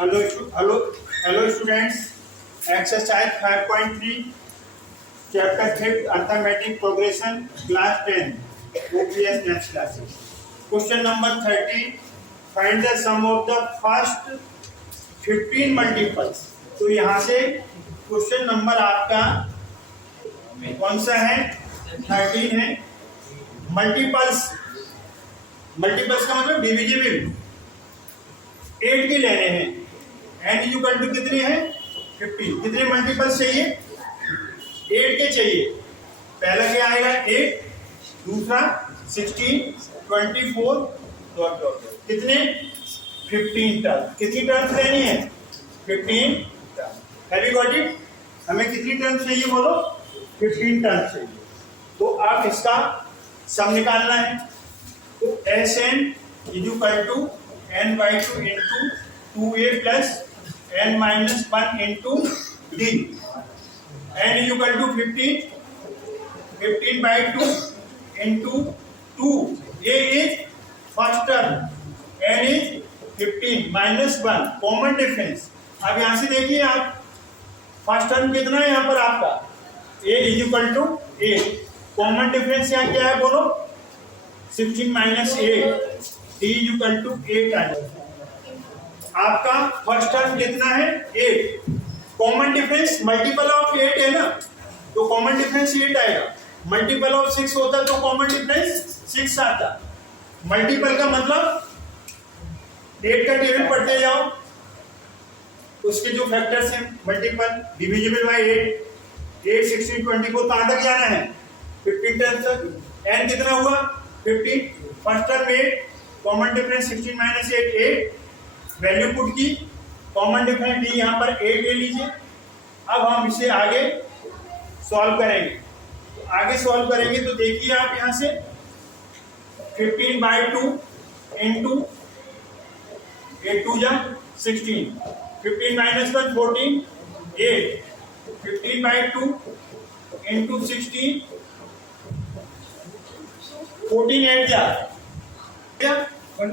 Hello hello students, exercise 5.3 chapter 5 arithmetic progression class 10 OPS next classes. Question number 30, find the sum of the first 15 multiples. तो यहाँ से question number आपका कौन सा है? 13 है। मल्टीपल्स का मतलब डिविजिबल 8 के लेने हैं। एन इक्वल टू कितने हैं? 15। कितने मल्टीपल्स चाहिए? 8 के चाहिए। पहला क्या आएगा? 8, दूसरा 16, 24, कितने? 15 टर्म। कितनी टर्म्स लेनी है? 15 term. Have you got it? हमें कितनी टर्म्स चाहिए बोलो? 15 टर्म्स चाहिए। तो आप इसका सम निकालना है। तो S n is equal to n by 2 into 2a plus n minus 1 into d. n is equal to 15 by 2 into 2. a is first term, n is 15 minus 1 common difference. अब यहाँ से देखिए आप, फर्स्ट टर्म कितना है यहाँ पर आपका? a is equal to 8। Common difference यहाँ क्या है बोलो? 16 minus 8 d इक्वल टू 8 आ जाएगा। आपका फर्स्ट टर्म कितना है? 8। कॉमन डिफरेंस मल्टीपल ऑफ 8 है ना, तो कॉमन डिफरेंस 8 आएगा। मल्टीपल ऑफ 6 होता तो कॉमन डिफरेंस 6 आता। मल्टीपल का मतलब 8 का टेबल पढ़ते जाओ, उसके जो फैक्टर्स हैं मल्टीपल, डिविजिबल बाय 8, 16, 24, तो कहां तक जाना है? 15 टर्म तक। n कितना हुआ? 15। First term 8, common difference 16 minus 8, value put की, कॉमन डिफरेंस डी यहाँ पर 8 ले लीजिए। अब हम इसे आगे सॉल्व करेंगे। तो आगे सॉल्व करेंगे तो देखिए आप यहाँ से 15 by 2 इंटू 8 2 जा 16, 15 minus 1 14, 8, 15 by 2 इंटू 16, 14 8 जा 1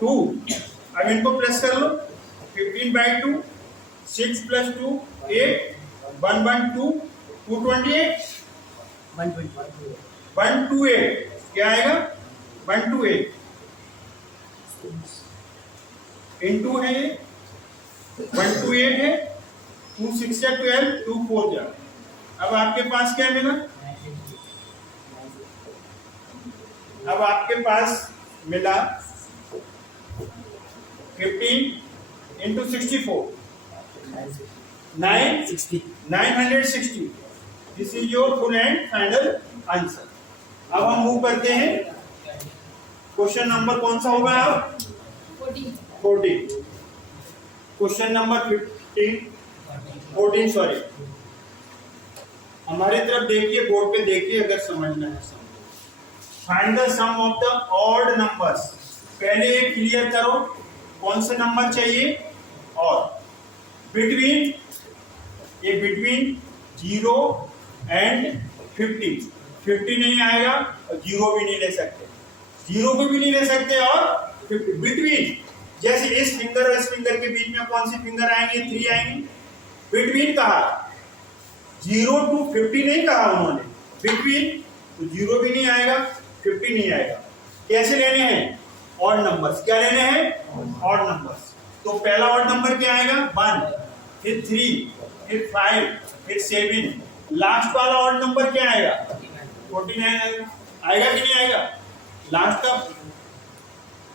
2। अब इनको प्लस कर लो। 15 by 2, 6 plus 2 8, 1 1 2, 228, 128 क्या आएगा? 128 इंटू है ये 128 है, 2 6 या 12, 2 4 जा। अब आपके पास क्या मिला? अब आपके पास मिला 15 into 64, 960। This is your full and final answer. अब हम मूव करते हैं। क्वेश्चन नंबर कौन सा होगा? आप 14। क्वेश्चन नंबर 14 सॉरी, हमारी तरफ देखिए, बोर्ड पे देखिए अगर समझना है। Find the sum of the odd numbers. पहले ये क्लियर करो कौन से नंबर चाहिए। और बिटवीन 0 एंड 50 नहीं आएगा और 0 भी नहीं ले सकते, 0 को भी नहीं ले सकते। और 50 बिटवीन, जैसे इस फिंगर और इस फिंगर के बीच में कौन सी फिंगर आएंगे? 3 आएंगी। बिटवीन कहा, 0 to 50 नहीं कहा उन्होंने। बिटवीन तो 0 भी नहीं आएगा, 50 नहीं आएगा। कैसे लेने हैं? Odd numbers. क्या लेने हैं? Odd numbers. तो पहला ऑड नंबर क्या आएगा? 1, फिर 3, फिर 5, फिर 7। लास्ट वाला ऑड नंबर क्या आएगा? 49 आएगा। आएगा कि नहीं आएगा? लास्ट का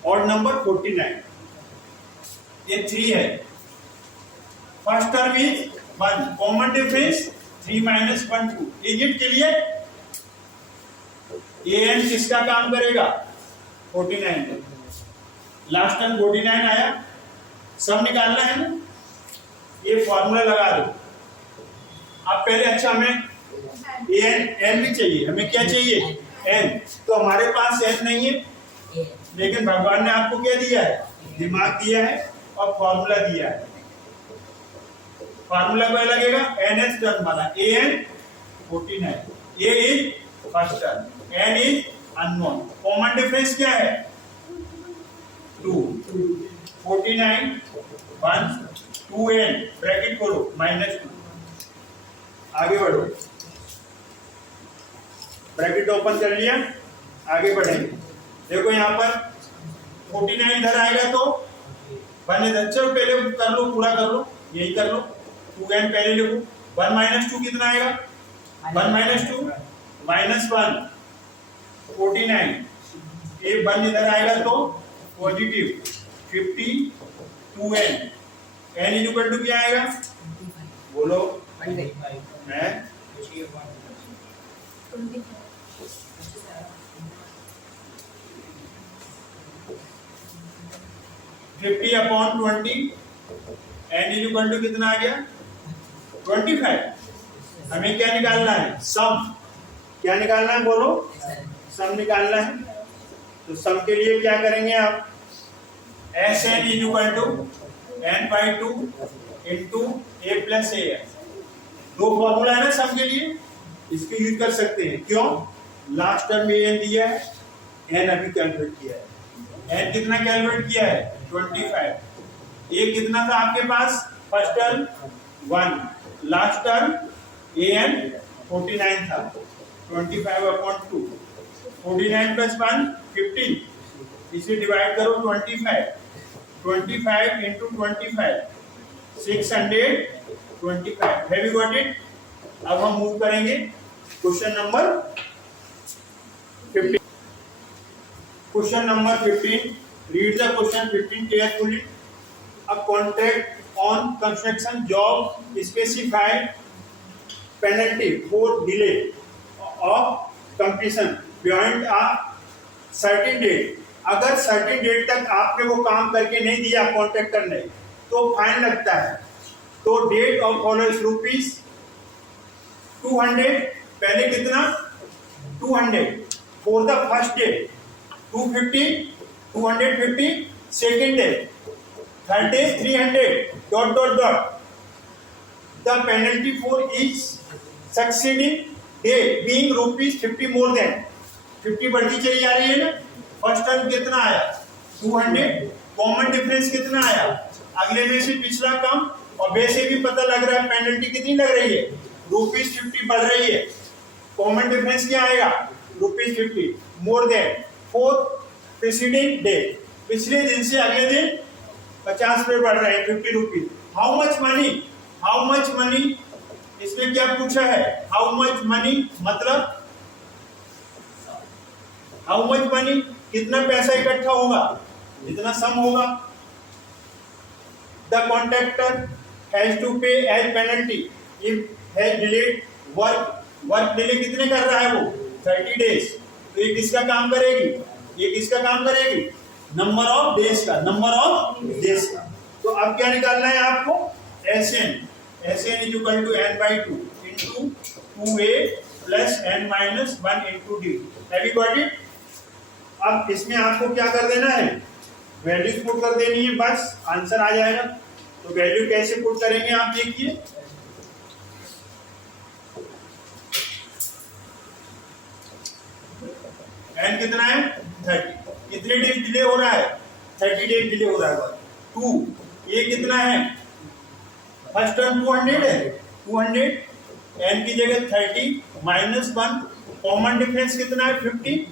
ऑड नंबर 49। ये 3 है। First term is 1, common difference 3 minus 1 2। Is it clear? an किसका काम करेगा? 49। लास्ट टाइम 49 आया, सब निकालना है ना। ये फॉर्मूला लगा दो आप पहले। अच्छा, हमें n भी चाहिए। हमें क्या चाहिए? n। तो हमारे पास n नहीं है, लेकिन भगवान ने आपको क्या दिया है? दिमाग दिया है और फॉर्मूला दिया है। फॉर्मूला क्या लगेगा? ns टर्म वाला an 49, ये is first term, n is unknown. Common difference क्या है? 2 49 1 2n ब्रैकेट खोलो -2 आगे बढ़ो ब्रैकेट ओपन कर लिया आगे बढ़ेंगे देखो यहाँ पर 49 इधर आएगा तो बने चलो पहले कर लो पूरा कर लो यही कर लो 2n पहले लिखो 1 - 2 कितना आएगा 1 - 2 -1 49 एक 1 इधर आएगा तो positive 52n n equal to क्या आएगा बोलो मैं 50/20 n इक्वल टू कितना आ गया 25 हमें क्या निकालना है सम क्या निकालना है बोलो सम निकालना है तो सम के लिए क्या करेंगे आप Sn इक्वल टू n/2 इंटू a प्लस a दो फॉर्मूला है ना सम के लिए इसको यूज कर सकते हैं क्यों लास्ट टर्म में n दिया है n अभी कैलकुलेट किया है n कितना कैलकुलेट किया है 25 ये कितना था आपके पास first term 1 last term an 49 था 25/2 49 + 1 15 इसे डिवाइड करो 25 into 25 625 have you got it अब हम मूव करेंगे question number 15 question number 15 read the question 15 carefully a contract on construction job specified penalty for delay of completion beyond a certain date अगर certain date तक आपने वो काम करके नहीं दिया कॉन्ट्रैक्टर ने तो फाइन लगता है तो डेट ऑफ फॉलोइंग रुपीज 200 पहले कितना 200 for the first day 250 250 second day third day 300 dot dot dot the penalty for each succeeding day being ₹50 more than 50 बढ़ती चली जा रही है ना फर्स्ट टर्म कितना आया 200 कॉमन डिफरेंस कितना आया अगले में से पिछला कम और वैसे भी पता लग रहा है पेनल्टी कितनी लग रही है ₹50 बढ़ रही है कॉमन डिफरेंस क्या आएगा ₹50 more than for preceding day पिछले दिन से अगले दिन 50 रुपए बढ़ रहे हैं ₹50 हाउ मच मनी इसमें क्या पूछा है हाउ मच मनी मतलब हाउ मच मनी कितना पैसा इकट्ठा होगा जितना सम होगा the contractor has to pay as penalty if has delayed work delay कितने कर रहा है वो 30 डेज तो ये किसका काम करेगी नंबर ऑफ डेज का तो अब क्या निकालना है आपको Sn इक्वल टू n/2 इंटू 2a plus n - 1 into d have you got it अब इसमें आपको क्या कर देना है वैल्यूज पुट कर देनी है बस आंसर आ जाएगा तो वैल्यू कैसे पुट करेंगे आप देखिए n कितना है 30 कितने डेज डिले हो रहा है 30 डेज डिले हो रहा है 2 ये कितना है फर्स्ट टर्म 200 है 200 n की जगह 30 -1 कॉमन डिफरेंस कितना है 50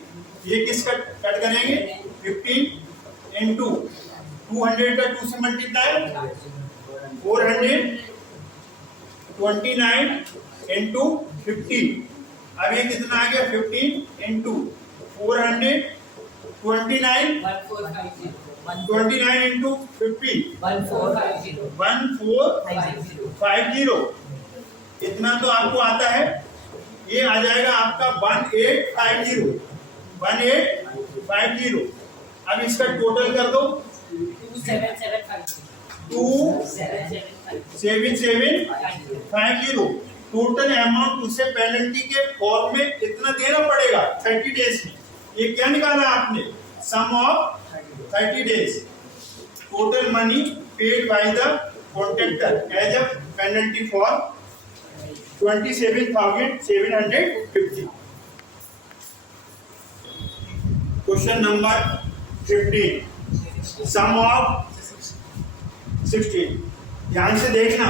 ये किसका कट करेंगे 15 इंटू 200 का 2 से मल्टीप्लाई 429 इंटू 50 अब ये कितना आ गया 15 इंटू 429 29 इंटू 50 1450 इतना तो आपको आता है ये आ जाएगा आपका 1850 अब इसका टोटल कर दो 2750 टोटल अमाउंट उसे पेनल्टी के फॉर्म में कितना देना पड़ेगा 30 डेज में ये क्या निकाला आपने sum of 30 days total money paid by the contractor as a penalty for 27,750 question number 15 sum of 16। ध्यान से देखना,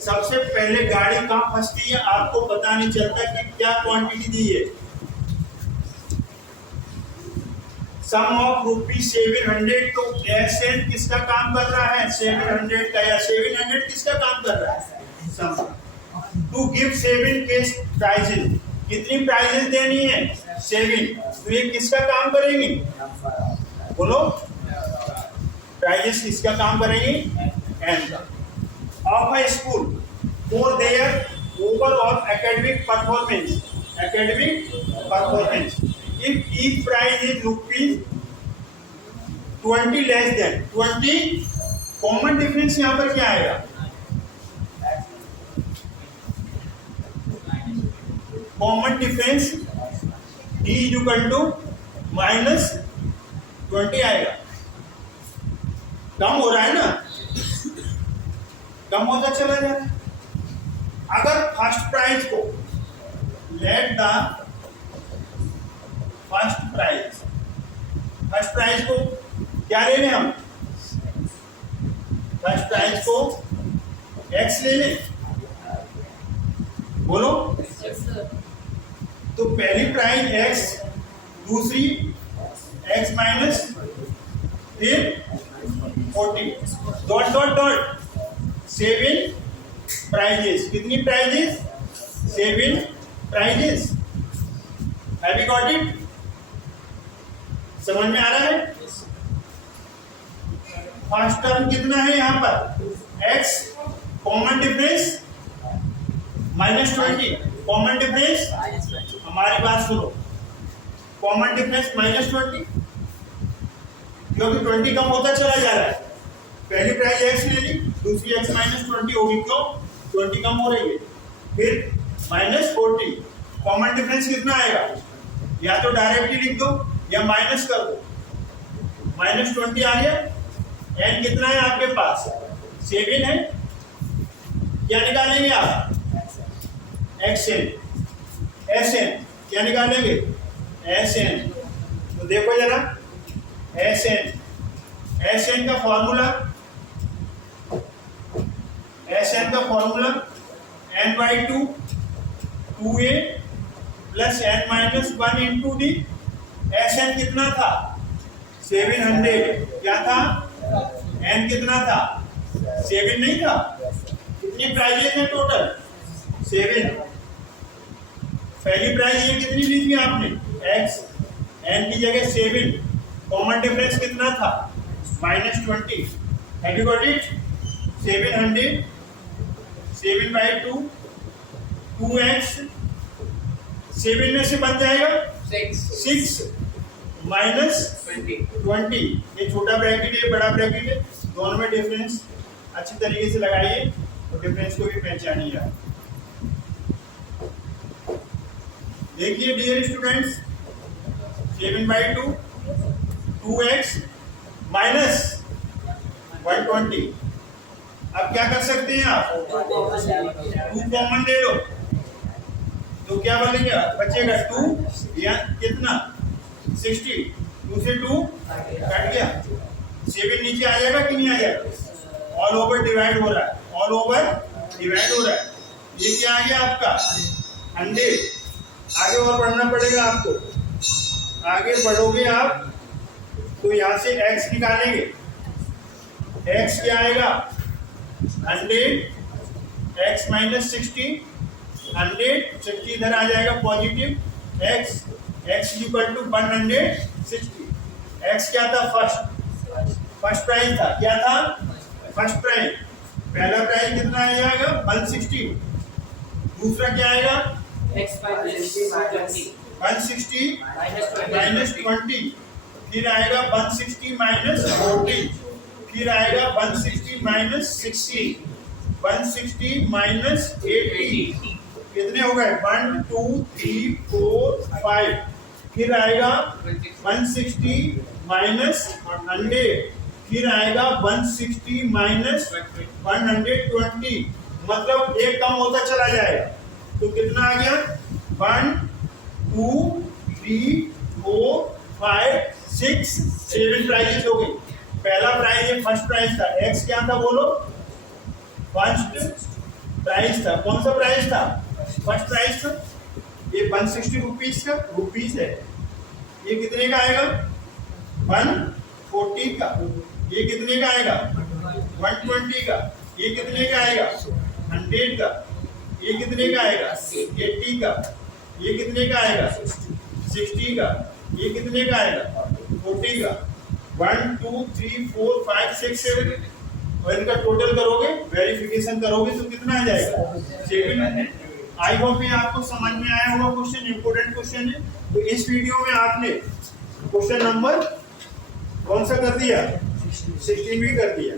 सबसे पहले गाड़ी कहाँ फंसती है आपको पता नहीं चलता कि क्या क्वांटिटी दी है। सम ऑफ ₹700, तो एसएन किसका काम कर रहा है? 700 का, या 700 किसका काम कर रहा है? सम। टू गिव 7 केस प्राइजेस, कितनी प्राइजेस देनी है? 7। तो ये किसका काम करेंगी? बोलो, प्राइजेस किसका काम करेंगी? एन का। Of a school for their overall academic performance, academic performance, if each prize is ₹20 less than 20, common difference यहाँ पर क्या आएगा? Common difference D equal to -20 आएगा। कम हो रहा है ना, कम होता चला जा रहा है। अगर फर्स्ट प्राइज को, लेट द फर्स्ट प्राइज को क्या ले लें हम? फर्स्ट प्राइज को x ले लें, बोलो। तो पहली प्राइज x, दूसरी x माइनस, फिर 40, डॉट डॉट डॉट 7 प्राइजेस। कितनी prizes? 7 prizes. Have you got it? समझ में आ रहा है? फर्स्ट टर्म कितना है यहाँ पर? x, common difference -20, common difference, हमारी बात सुनो, कॉमन डिफरेंस -20, क्योंकि 20 कम होता चला जा रहा है। पहली प्राइस x ले ली, दूसरी x -20 होगी, क्यों? 20 कम हो रही है। फिर -40, कॉमन डिफरेंस कितना आएगा? या तो डायरेक्टली लिख दो या माइनस कर दो। -20 आ गया। n कितना है आपके पास? 7 है। क्या निकालेंगे आप? xn, sn क्या निकालेंगे? sn। तो देखो जरा, sn का formula, n/2 2a plus n-1 into d। sn कितना था? 700। क्या था? n कितना था? 7 नहीं था। कितनी प्राइजेस है टोटल? 7। पहली प्राइज ये कितनी ली थी आपने? x, n की जगह 7। कॉमन डिफरेंस कितना था? -20। Have you got it? 700 7/2 2x, 7 में से बन जाएगा 6 -20। ये छोटा ब्रैकेट है, बड़ा ब्रैकेट है, दोनों में डिफरेंस अच्छी तरीके से लगाइए तो डिफरेंस को भी पहचानिए आप। देखिए डियर स्टूडेंट्स, 7/2 2x -120। अब क्या कर सकते हैं आप? 2 कॉमन ले लो तो क्या बनेगा? बचेगा 2 या कितना? 60। 2 से 2 कट गया, 7 नीचे आ जाएगा कि नहीं आ जाएगा? ऑल ओवर डिवाइड हो रहा है, ऑल ओवर डिवाइड हो रहा है। ये क्या आ गया आपका? 100। आगे और बढ़ना पड़ेगा आपको। आगे बढ़ोगे आप तो यहाँ से x निकालेंगे। x क्या आएगा? 100 x -60, 160 इधर आ जाएगा positive, x equal to 160। x क्या था? फर्स्ट प्राइस था। क्या था? First price. पहला प्राइस कितना आ जाएगा? 160। दूसरा क्या आएगा? 160 -20, फिर आएगा 160 -40, फिर आएगा 160 -60, 160 -80। कितने हो गए? 1 2 3 4 5। फिर आएगा 160 -100, फिर आएगा 160 -120। मतलब एक कम होता चला जाएगा। तो कितना आ गया? 1 2 3 4 5 6 7 प्राइजेस हो गई। पहला प्राइस ये फर्स्ट प्राइस था, एक्स क्या था बोलो, फर्स्ट प्राइस था। कौन सा प्राइस था, फर्स्ट प्राइस था। ये 160 रुपीज का रुपीज है, ये कितने का आएगा 140 का, ये कितने का आएगा 120 का, ये कितने का आएगा 100 का, ये कितने का आएगा 80 का, ये कितने का आएगा 60 का, ये कितने का आएगा 40 का। 1 2 3 4 5 6 7 और इनका टोटल करोगे, वेरिफिकेशन करोगे तो कितना आ जाएगा 7। आई होप ये आपको समझ में आया होगा। क्वेश्चन इंपोर्टेंट क्वेश्चन है। तो इस वीडियो में आपने क्वेश्चन नंबर कौन सा कर दिया 16 भी कर दिया।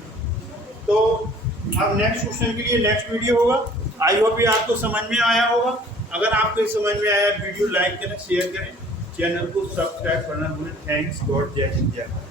तो अब नेक्स्ट क्वेश्चन के लिए नेक्स्ट वीडियो होगा। आई होप ये आपको समझ में आया होगा। अगर आपको समझ में आया वीडियो लाइक करें, शेयर करें, चैनल को सब्सक्राइब करना भूलें। थैंक्स गॉड, जय हिंद, जय भारत।